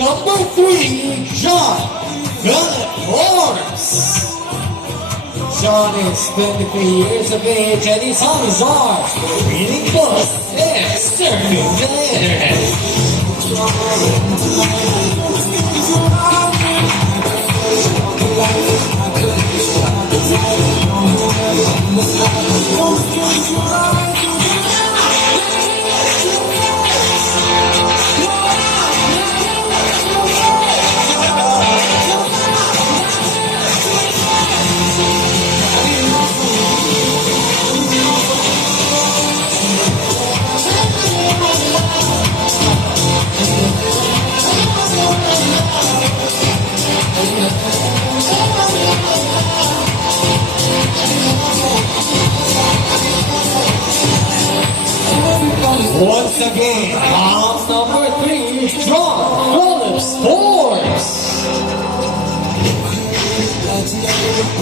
Number 3, John Philip Horse. John is 23 years of age and his hobbies are reading books and surfing the internet. Once again, round number 3, John Phillips.